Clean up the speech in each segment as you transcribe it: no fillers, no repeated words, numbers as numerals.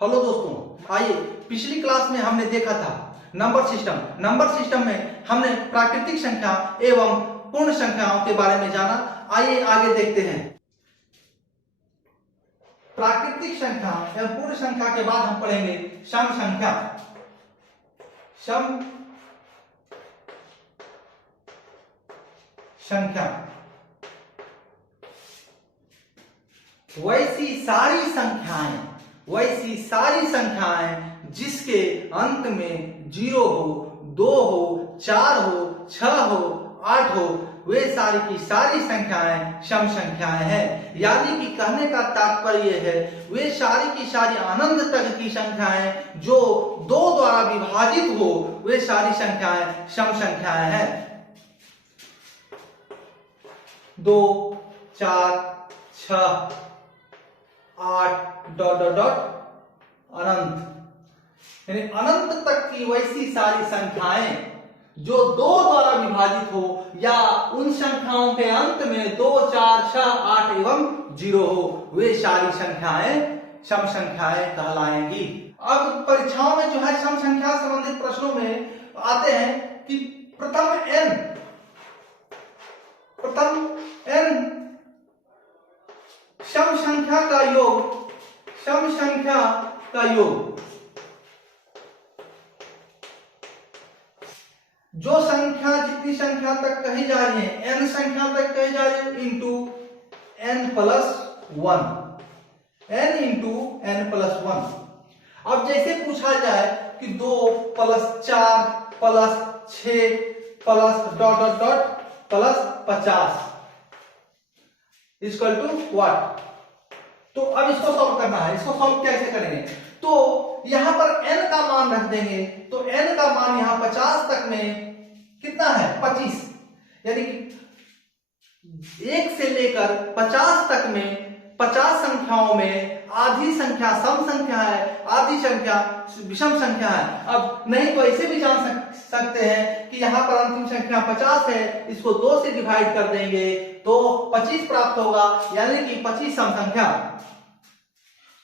Hello दोस्तों, आइए पिछली क्लास में हमने देखा था नंबर सिस्टम। नंबर सिस्टम में हमने प्राकृतिक संख्या एवं पूर्ण संख्याओं के बारे में जाना। आइए आगे देखते हैं। प्राकृतिक संख्या एवं पूर्ण संख्या के बाद हम पढ़ेंगे सम संख्या। सम संख्या वैसी सारी संख्याएं जिसके अंत में 0 हो, 2 हो, 4 हो, 6 हो, 8 हो, वे सारी की सारी संख्याएं सम संख्याएं हैं। यानी कि कहने का तात्पर्य है वे सारी की सारी अनंत तक की संख्याएं जो 2 द्वारा विभाजित हो, वे सारी संख्याएं सम संख्याएं हैं। 2, 4, 6, 8 ... अनंत, यानी अनंत तक की वैसी सारी संख्याएं जो 2 द्वारा विभाजित हो या उन संख्याओं के अंत में 2, 4, 6, 8 एवं 0 हो, वे सारी संख्याएं सम संख्याएं कहलाएंगी। अब परीक्षाओं में जो है सम संख्या संबंधित प्रश्नों में आते हैं कि प्रथम n सम संख्या का योग, जो संख्या जितनी संख्या तक कही जा रही है, n संख्या तक कही जा रही है, इंटू n प्लस 1। अब जैसे पूछा जाए कि 2 + 4 + 6 प्लस 50 इक्वल टू व्हाट। तो अब इसको सॉल्व करना है। इसको सॉल्व कैसे करेंगे? तो यहां पर n का मान रख देंगे, तो n का मान यहां 50 तक में कितना है? 25। यानी कि 1 से लेकर 50 तक में 50 संख्याओं में आधी संख्या सम संख्या है, आधी संख्या विषम संख्या है। अब नहीं तो ऐसे भी जान सकते हैं कि यहाँ पर अंतिम संख्या 50 है, इसको 2 से डिवाइड कर देंगे तो 25 प्राप्त होगा, यानी कि 25 सम संख्या।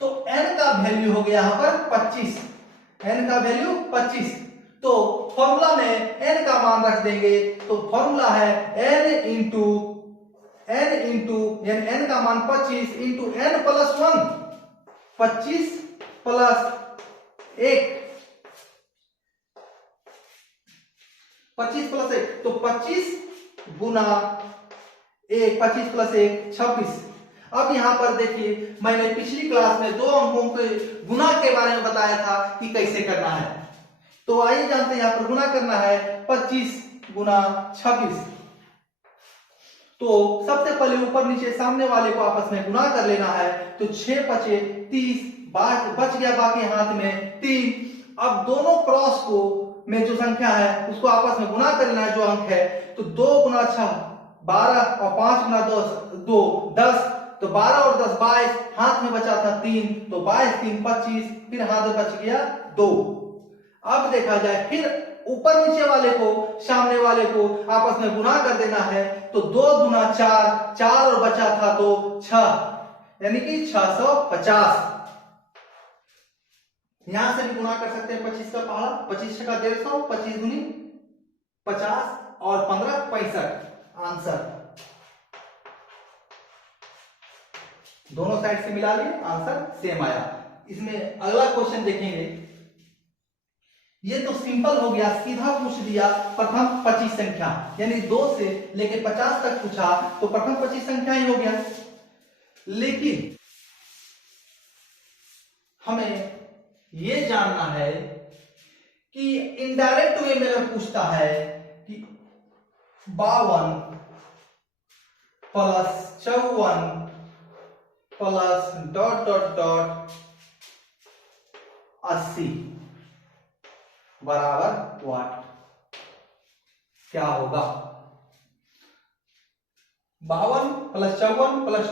तो n का वैल्यू हो गया यहाँ पर 25। n का वैल्यू 25। तो फॉर्मूला में n का मान रख देंगे, तो फॉर्मूला है n यानी n का मान 25 into n plus 1, 25 plus 1, 25 plus 1, तो 25 गुना 1, 25 प्लस 1 26। अब यहां पर देखिए, मैंने पिछली क्लास में 2 अंकों के गुना के बारे में बताया था कि कैसे करना है। तो आइए जानते हैं, यहां पर गुना करना है 25 गुना 26। तो सबसे पहले ऊपर नीचे सामने वाले को आपस में गुना कर लेना है। तो 6 × 5 = 30, बच गया बाकी हाथ में 3। अब दोनों क्रॉस को में जो संख्या है उसको आपस में गुना कर लेना है, जो अंक है। तो 2 × 6 12 और 5 × 2 10, तो 12 और 10 22, हाथ में बचा था 3, तो 22 3 25, फिर हाथ में बच गया 2। अब देखा जाए, फिर ऊपर नीचे वाले को सामने वाले को आपस में गुना कर देना है। तो 2 गुना 4, 4 और बचा था 2 6, यानी कि 650। यहां से भी गुना कर सकते हैं 25 का पहाड़ा, 25 का 150, 25 दूनी 50 और 15 65। आंसर दोनों साइड से मिला लिए, आंसर सेम आया। इसमें अगला क्वेश्चन देखेंगे। ये तो सिंपल हो गया, सीधा पूछ दिया प्रथम 25 संख्या, यानी 2 से लेके 50 तक पूछा तो प्रथम 25 संख्या ही हो गया। लेकिन हमें ये जानना है कि इनडायरेक्ट वे में अगर पूछता है कि 52 प्लस 54 प्लस ... 80 बराबर व्हाट, क्या होगा? 52 प्लस 54 प्लस ...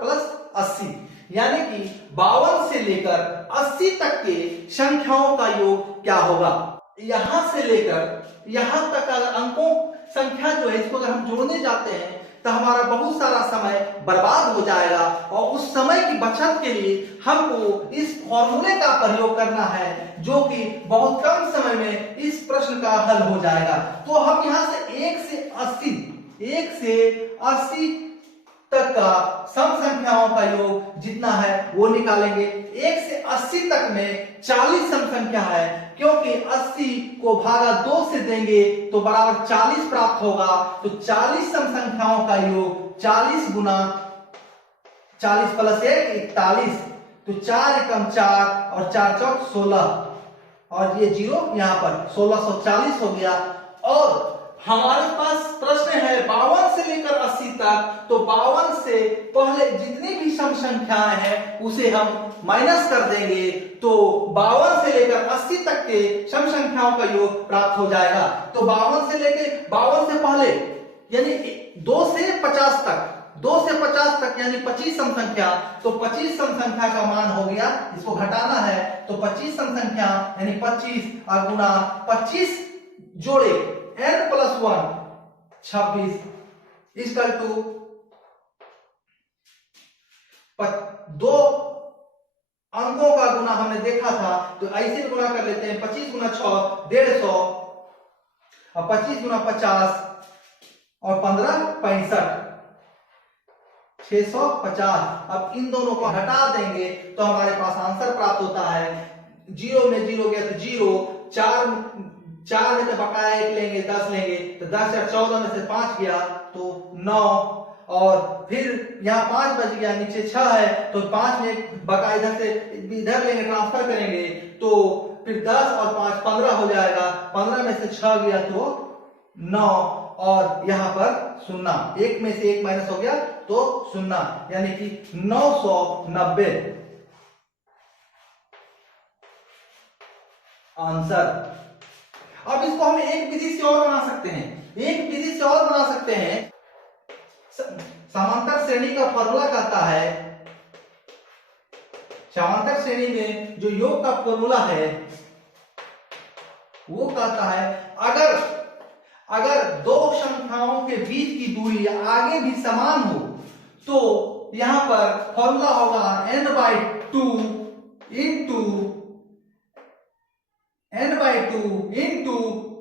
प्लस 80, यानी कि 52 से लेकर 80 तक के संख्याओं का योग क्या होगा? यहां से लेकर यहां तक अगर अंकों संख्या जो है इसको अगर हम जोड़ने जाते हैं तो हमारा बहुत सारा समय बर्बाद हो जाएगा और उस समय की बचत के लिए हमको इस फॉर्मूले का प्रयोग करना है जो कि बहुत कम समय में इस प्रश्न का हल हो जाएगा। तो हम यहाँ से 1 से 80 तक का सम संख्याओं का योग जितना है वो निकालेंगे। 1 से 80 तक में 40 सम संख्या है, क्योंकि 80 को भागा 2 से देंगे तो बराबर 40 प्राप्त होगा। तो 40 सम संख्याओं का योग 40 गुना 40 प्लस 1 41, तो 4 एकम 4 और 4 चौक 16 और ये जीरो यहाँ पर 1640 हो गया। और हमारे पास प्रश्न है 52 से लेकर 80 तक, तो 52 से पहले जितनी भी सम संख्याएं हैं उसे हम माइनस कर देंगे, तो 52 से लेकर 80 तक के सम संख्याओं का योग प्राप्त हो जाएगा। तो 52 से पहले यानी 2 से 50 तक, 2 से 50 तक यानी 25 सम संख्या, तो 25 सम संख्या का मान हो गया, इसको घटाना है तो 25 सम संख्या यानी 25 और गुना 25 जोड़े n प्लस 1 26 इक्वल टू 2 अंकों का गुना हमने देखा था, तो ऐसे गुना कर लेते हैं। 25 गुना 6 150 और 25 गुना 50 और 15 65 650। अब इन दोनों को हटा देंगे तो हमारे पास आंसर प्राप्त होता है। 0 में 0 गया तो 0, 4 में से बकाया 1 लेंगे 10 लेंगे तो 10 और 14 में से 5 गया तो 9, और फिर यहाँ 5 बच गया, नीचे 6 है तो 5 में बकाया इधर से इधर लेंगे, ट्रांसफर करेंगे तो फिर 10 और 5 15 हो जाएगा। 15 में से 6 गया तो 9 और यहाँ पर 0, 1 में से 1 माइनस हो गया तो 0, यानी कि 990 आंसर। अब इसको हम एक विधि से और बना सकते हैं, समांतर श्रेणी का फॉर्मूला कहता है, समांतर श्रेणी में जो योग का फॉर्मूला है वो कहता है अगर दो संख्याओं के बीच की दूरी आगे भी समान हो तो यहां पर फॉर्मूला होगा n/2 इंटू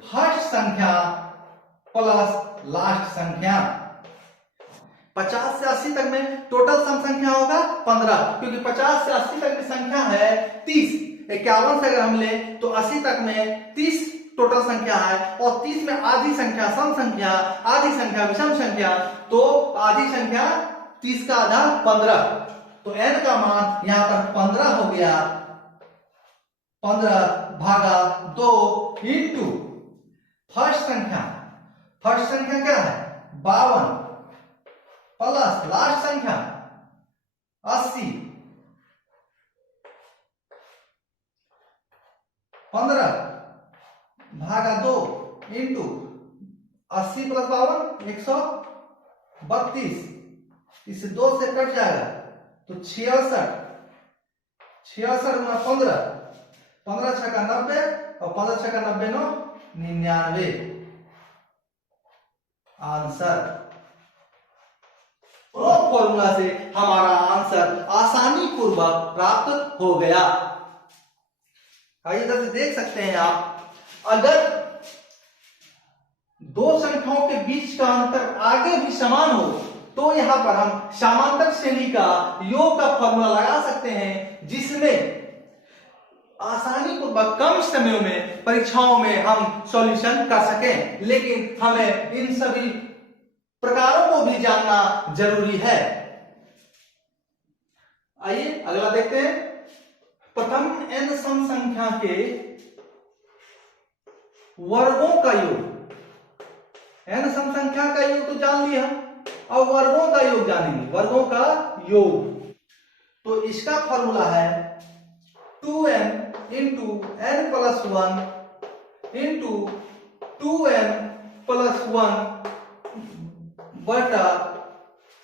फर्स्ट संख्या प्लस लास्ट संख्या। 50 से 80 तक में टोटल सम संख्या होगा 15, क्योंकि 50 से 80 तक की संख्या है 30। 51 से अगर हम ले तो 80 तक में 30 टोटल संख्या है, और 30 में आधी संख्या सम संख्या, आधी संख्या विषम संख्या, तो आधी संख्या 30 का आधा 15, तो n का मान यहां पर 15 हो गया। 15 भागा 2 इंटू फर्स्ट संख्या क्या है 52 प्लस लास्ट संख्या 80, 15 भागा 2 इंटू 80 प्लस 52 132, इसे 2 से कट जाएगा तो 66 गुना 15, 15 छक्का 90 और 15 छक्का 90 9 99 आंसर। फॉर्मूला से हमारा आंसर आसानी पूर्वक प्राप्त हो गया। इधर से देख सकते हैं आप, अगर दो संख्याओं के बीच का अंतर आगे भी समान हो तो यहां पर हम समांतर श्रेणी का योग का फॉर्मूला लगा सकते हैं, जिसमें आसानी पूर्वक कम समय में परीक्षाओं में हम सॉल्यूशन कर सकें। लेकिन हमें इन सभी प्रकारों को भी जानना जरूरी है। आइए अगला देखते हैं। प्रथम n सम संख्या के वर्गों का योग। n सम संख्या का योग तो जान लिया, अब वर्गों का योग जानेंगे। वर्गों का योग, तो इसका फॉर्मूला है 2n into n plus 1 into 2n plus 1 बटा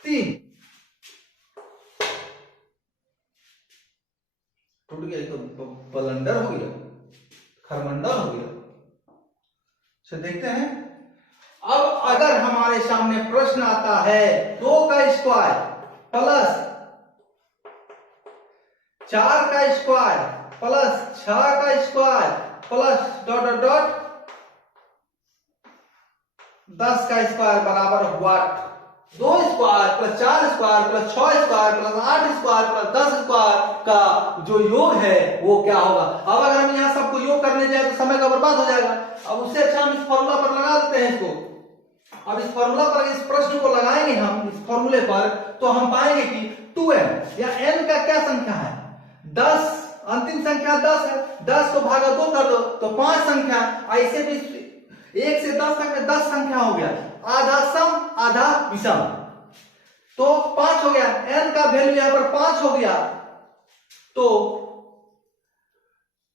3। टूट गया तो बलंडर हो गया, खरमंडल हो गया। देखते हैं अब अगर हमारे सामने प्रश्न आता है 2 का स्क्वायर प्लस 4 का स्क्वायर प्लस 6 का square plus dot dot dot 10 का स्क्वायर बराबर what? 2 square plus 4 square plus 6 square plus 8 square plus 10 square का जो योग है वो क्या होगा? अब अगर हम यहाँ सबको योग करने जाए तो समय का बर्बाद हो जाएगा। अब उससे अच्छा हम इस फॉर्मूला पर लगा देते हैं इसको। अब इस फॉर्मूला पर इस प्रश्न को लगाएंगे हम इस फॉर्मूले पर, तो हम पाएंगे कि 2n या n का क्या संख्या है? 10, अंतिम संख्या 10 है। 10 को भागा 2 कर दो तो 5 संख्या। ऐसे भी 1 से 10 तक में 10 संख्या हो गया, आधा सम आधा विषम, तो 5 हो गया। n का वैल्यू यहां पर 5 हो गया। तो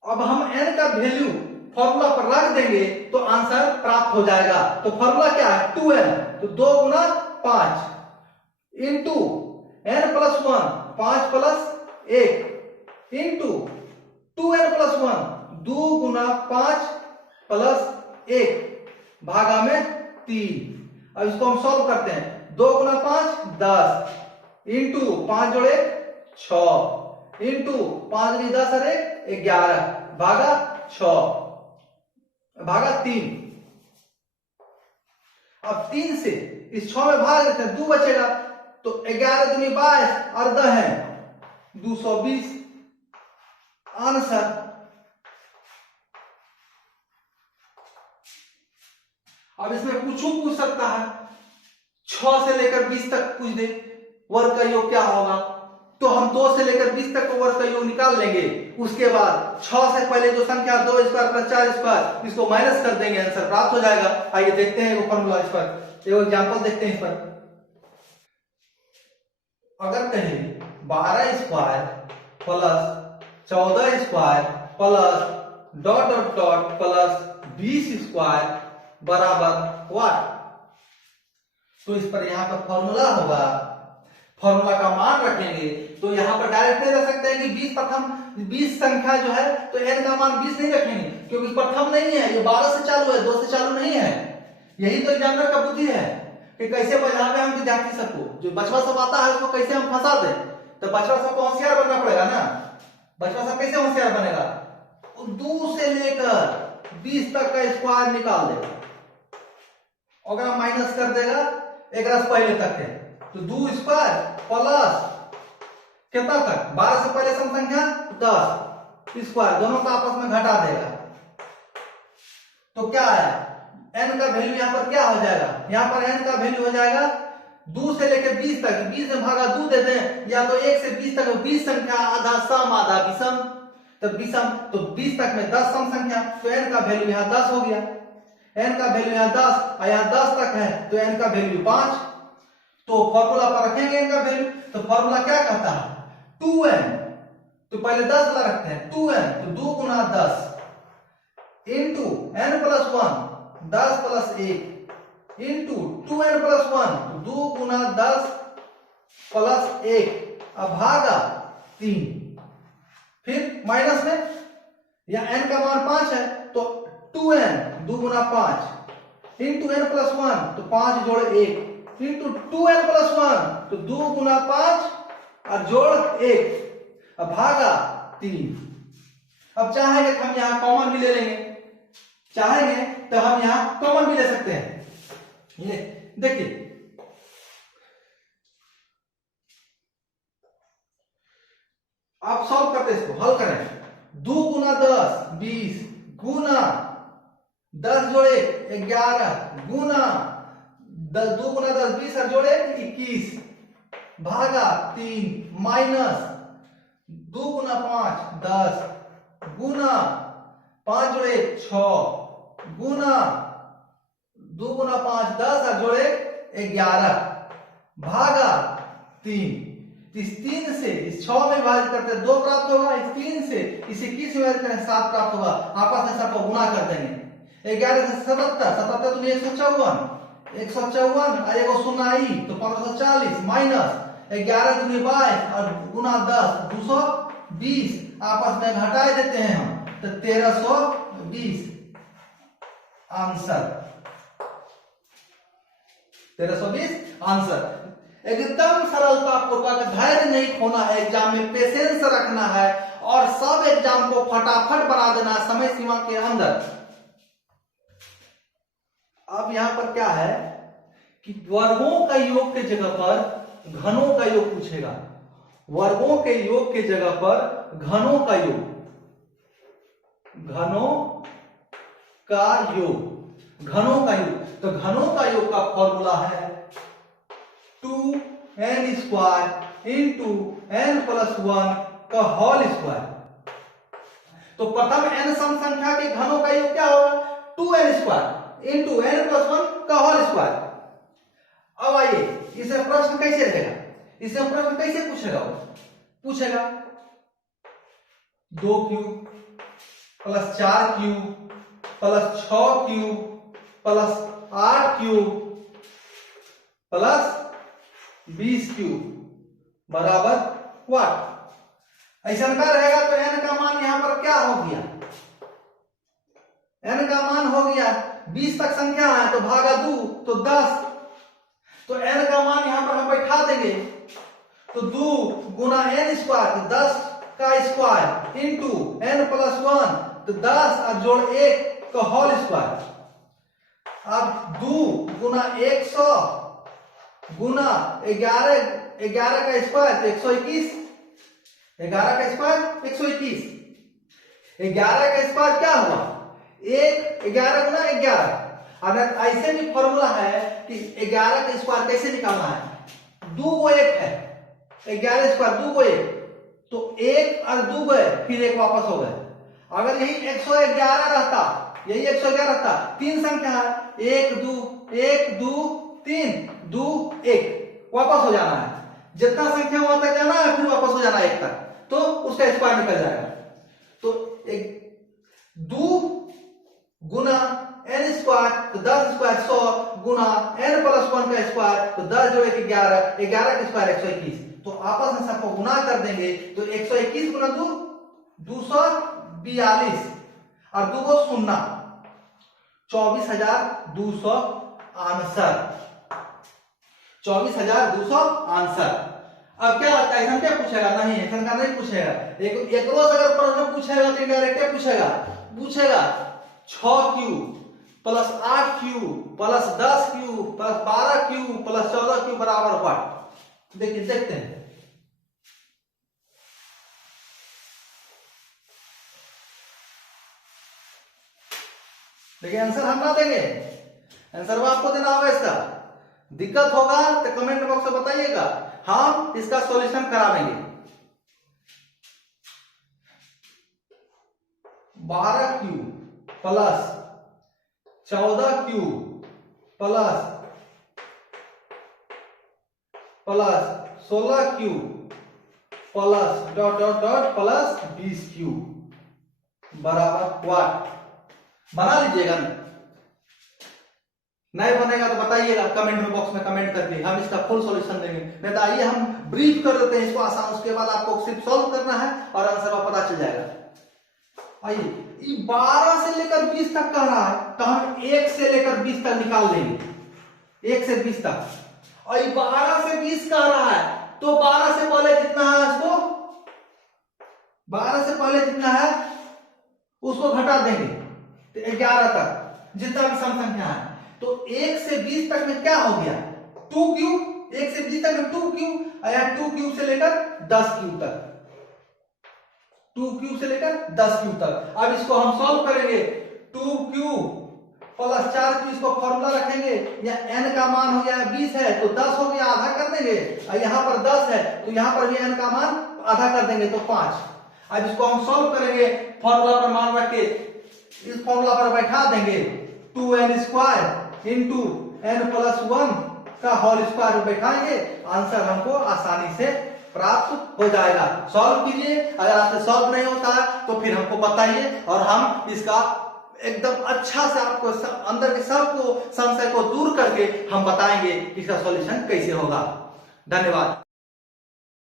अब हम n का वैल्यू फॉर्मूला पर रख देंगे तो आंसर प्राप्त हो जाएगा। तो फॉर्मूला क्या है? 2n, तो 2 गुना 5 into n plus 1, 5 plus 1 into 2n plus 1, 2 गुना 5 प्लस 1 भागा में 3। अब इसको हम सॉल्व करते हैं। 2 गुना 5 10 इंटू 5 जोड़े 6 इंटू 5 नहीं 10 और 1 11 भागा 6 भागा 3। अब 3 से इस 6 में भाग देते हैं, 2 बचेगा, तो 11 दूनी 22 और 10 है 220 आंसर। अब इसमें पूछ सकता है 6 से लेकर 20 तक पूछ दे वर्ग का योग क्या होगा, तो हम 2 से लेकर 20 तक वर्ग का योग निकाल लेंगे। उसके बाद 6 से पहले जो संख्या 2 स्क्वायर प्लस 4 स्क्वायर इसको माइनस कर देंगे, आंसर प्राप्त हो जाएगा। आइए देखते हैं वो फॉर्मूला, इस पर एक एग्जांपल देखते हैं। इस पर अगर कहें 12 square plus 14 square plus dot dot dot plus 20 square बराबर व्हाट, तो इस पर यहां पर फॉर्मूला होगा, फॉर्मूला का मान रखेंगे। तो यहां पर डायरेक्ट रख सकते हैं कि 20 प्रथम 20 संख्या जो है तो n का मान 20 नहीं रखेंगे क्योंकि प्रथम नहीं है, ये 12 से चालू है, 2 से चालू नहीं है। यही तो एग्जामिनर का बुद्धि है कि कैसे बजावे हम विद्यार्थी सबको, जो बचवा सब आता है उसको कैसे हम फंसा दे। तो बचवा सबको होशियार बनना पड़ेगा ना। बचवा सब कैसे होशियार बनेगा? 2 से लेकर 20 तक का स्क्वायर निकाल देगा, अगर माइनस कर देगा 11 से पहले तक है, तो 2 स्क्वायर प्लस कितना तक? 12 से पहले सम संख्या 10 स्क्वायर, दोनों का आपस में घटा देगा। तो क्या है? n का वैल्यू यहां पर क्या हो जाएगा? यहां पर n का वैल्यू हो जाएगा 2 से लेकर 20 तक, 20 में भागा 2 देते हैं, या तो 1 से 20 तक 20 संख्या, आधा सम आधा विषम, तो विषम, तो 20 तक में 10 सम संख्या, तो n का वैल्यू यहां 10 हो गया। n का वैल्यू यहां 10 और यहां 10 तक है तो n का वैल्यू 5। तो फॉर्मूला पर रखेंगे n का वैल्यू, तो फॉर्मूला क्या कहता है? 2n, तो पहले 10 वाला रखते हैं, 2n तो 2 गुना 10 into n plus 1 10 plus 1 into 2n plus 1 2 गुना 10 प्लस 1 अब भागा 3। फिर माइनस में, या n का मान 5 है तो 2n 2 गुना 5 इंटू n प्लस 1 तो 5 जोड़ 1 इंटू 2n प्लस 1 तो 2 गुना 5 और जोड़ 1 अब भागा 3। अब चाहेंगे तो हम यहां कॉमन भी ले लेंगे, चाहेंगे तो हम यहां कॉमन भी ले सकते हैं। ये देखिए, आप सॉल्व करते इसको, हल करें। 2 गुना 10 20 गुना 10 जोड़े 11 गुना 2 गुना 10 20 और जोड़े 21 भागा 3 माइनस 2 गुना 5 10 गुना 5 जोड़े 6 गुना 2 गुना 5 10 और जोड़े 11 भागा 3। इस 3 से इस 6 में विभाजित करते 2 प्राप्त होगा, इस 3 से इस 21 में विभाजित करते 7 प्राप्त होगा। आपस में सबको गुणा कर देंगे। 11 से 77 77 दूनी 154 154 और एगो शून्य आई तो 540 माइनस 11 दूनी 22 और गुना 10 220 आपस में घटाए देते हैं हम, तो 1320 आंसर। 1320 आंसर। एकदम सरलता पूर्वक, धैर्य नहीं खोना है, एग्जाम में पेशेंस रखना है और सब एग्जाम को फटाफट बना देना समय सीमा के अंदर। अब यहां पर क्या है कि वर्गों का योग के जगह पर घनों का योग पूछेगा। वर्गों के योग के जगह पर घनों का योग, घनों का योग, घनों का योग। तो घनों का योग का फॉर्मूला है 2n square into n plus 1 का होल स्क्वायर। तो प्रथम n सम संख्या के घनों का योग क्या होगा? 2n square into n plus 1 का होल स्क्वायर। अब आइए इसे प्रश्न कैसे रहेगा, इसे प्रश्न कैसे पूछेगा? वो पूछेगा 2 cube plus 4 cube plus 6 cube plus 8 cube plus 20 cube बराबर व्हाट? ऐसा का रहेगा तो n का मान यहां पर क्या हो गया? n का मान हो गया 20 तक संख्या है तो भागा 2 तो 10। तो n का मान यहां पर हम बैठा देंगे तो 2 गुना n स्क्वायर तो 10 का स्क्वायर इंटू n प्लस 1 तो 10 और जोड़ 1 का होल स्क्वायर। अब 2 गुना 100 गुना 11 का स्क्वायर तो 121, 11 का स्क्वायर 121, 11 का स्क्वायर क्या हुआ? 11 गुना 11। अब ऐसे भी फॉर्मूला है कि 11 का स्क्वायर कैसे निकालना है? 2 को 1 है, 11 स्क्वायर 2 को 1 तो 1 और 2 गए फिर 1 वापस हो गए। अगर यही 111 रहता, यही 111 रहता, 3 संख्या है 1 2 1 2 3 2 1 वापस हो जाना है। जितना संख्या वहां तक जाना है फिर वापस हो जाना है 1 तक, तो उसका स्क्वायर निकल जाएगा। तो 2 गुना n स्क्वायर तो 10 स्क्वायर 100 गुना n प्लस 1 का स्क्वायर तो 10 जोड़े 11, 11 का स्क्वायर 121। तो आपस में सबको गुना कर देंगे तो 121 गुना 2 242 और 2 को 0 24,200 आंसर, 24,200 आंसर। अब क्या लगता है क्या पूछेगा? नहीं, ऐसा का नहीं पूछेगा। एक रोज अगर प्रश्न पूछेगा तो डायरेक्ट क्या पूछेगा 6 cube plus 8 cube plus 10 cube plus 12 cube plus 14 cube बराबर व्हाट? देखिए देखते हैं। देखिए आंसर हम ना देंगे, आंसर वो आपको देना होगा। इसका दिक्कत होगा तो कमेंट बॉक्स में बताइएगा, हम इसका सॉल्यूशन करावेंगे। 12 cube plus 14 cube plus 16 cube plus dot dot dot plus 20 cube बराबर व्हाट? बना लीजिएगा, नहीं बनेगा तो बताइएगा कमेंट बॉक्स में कमेंट करके, हम इसका फुल सॉल्यूशन देंगे। नहीं तो आइए हम ब्रीफ कर देते हैं इसको आसान, उसके बाद आपको सिर्फ सॉल्व करना है और आंसर पता चल जाएगा। आइए 12 से लेकर 20 तक कह रहा है तो हम 1 से लेकर 20 तक निकाल लेंगे, 1 से 20 तक। और 12 से 20 कह रहा है तो 12 से पहले जितना है उसको, 12 से पहले जितना है उसको घटा देंगे तो 11 तक जितना भी सम संख्या है। तो 1 से 20 तक में क्या हो गया? 2 क्यूब, 1 से 20 तक में 2 क्यूब, या 2 क्यूब से लेकर 10 क्यूब तक, 2 क्यूब से लेकर 10 क्यूब तक। अब इसको हम सॉल्व करेंगे, 2 क्यूब प्लस 4 क्यूब, इसको फॉर्मूला रखेंगे, या n का मान हो गया 20 है तो 10 हो गया, आधा कर देंगे, और यहाँ पर 10 है तो यहाँ पर भी n का मान आधा कर देंगे तो 5। अब इसको हम सॉल्व करेंगे, फॉर्मूला पर मान रख के इस फॉर्मूला पर बैठा देंगे 2n square into n plus 1 का होल स्क्वायर बैठाएंगे, आंसर हमको आसानी से प्राप्त हो जाएगा। सॉल्व कीजिए, अगर आपसे सॉल्व नहीं होता है तो फिर हमको बताइए और हम इसका एकदम अच्छा से आपको अंदर के सबको संशय को दूर करके हम बताएंगे इसका सॉल्यूशन कैसे होगा। धन्यवाद।